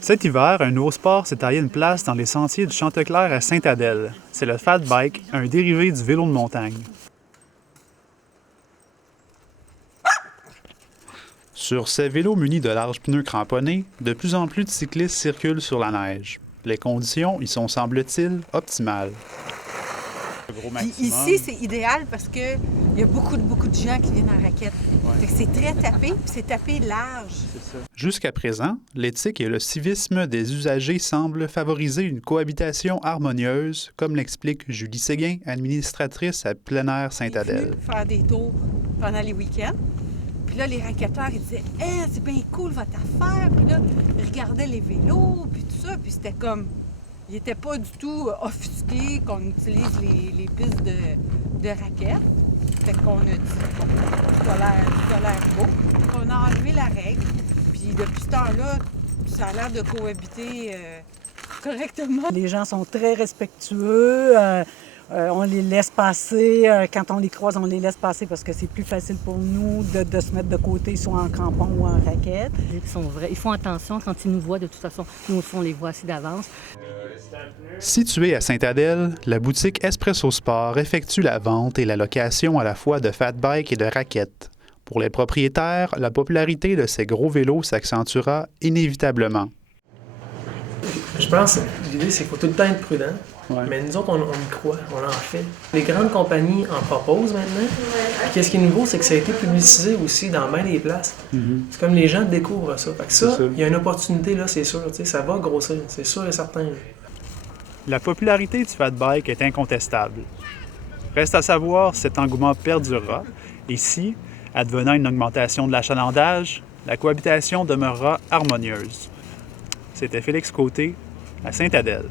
Cet hiver, un nouveau sport s'est taillé une place dans les sentiers du Chanteclair à Sainte-Adèle. C'est le fat bike, un dérivé du vélo de montagne. Sur ces vélos munis de larges pneus cramponnés, de plus en plus de cyclistes circulent sur la neige. Les conditions y sont, semble-t-il, optimales. Puis ici, c'est idéal parce qu'il y a beaucoup de gens qui viennent en raquette. Fait que c'est très tapé, puis c'est tapé large. Jusqu'à présent, l'éthique et le civisme des usagers semblent favoriser une cohabitation harmonieuse, comme l'explique Julie Séguin, administratrice à Plein Air Sainte-Adèle. Faire des tours pendant les week-ends. Puis là, les raquetteurs, ils disaient « Hey, c'est bien cool votre affaire! » Puis là, ils regardaient les vélos, puis tout ça, puis c'était comme... Ils n'étaient pas du tout offusqués qu'on utilise les pistes de raquettes. Fait qu'on a dit « Bon, ça a l'air beau. » On a enlevé la règle. Puis depuis ce temps-là, ça a l'air de cohabiter correctement. Les gens sont très respectueux. On les laisse passer. Quand on les croise, on les laisse passer parce que c'est plus facile pour nous de se mettre de côté, soit en crampon ou en raquette. Ils font attention quand ils nous voient. De toute façon, nous aussi, on les voit assez d'avance. Située à Sainte-Adèle, la boutique Espresso Sport effectue la vente et la location à la fois de fat bike et de raquettes. Pour les propriétaires, la popularité de ces gros vélos s'accentuera inévitablement. Je pense que l'idée, c'est qu'il faut tout le temps être prudent. Ouais. Mais nous autres, on y croit, on en fait. Les grandes compagnies en proposent maintenant. Puis qu'est-ce qui est nouveau, c'est que ça a été publicisé aussi dans bien des places. C'est comme les gens découvrent ça. Fait que ça, il y a une opportunité là, c'est sûr. Ça va grossir, c'est sûr et certain. La popularité du fat bike est incontestable. Reste à savoir si cet engouement perdurera et si, advenant une augmentation de l'achalandage, la cohabitation demeurera harmonieuse. C'était Félix Côté, à Sainte-Adèle.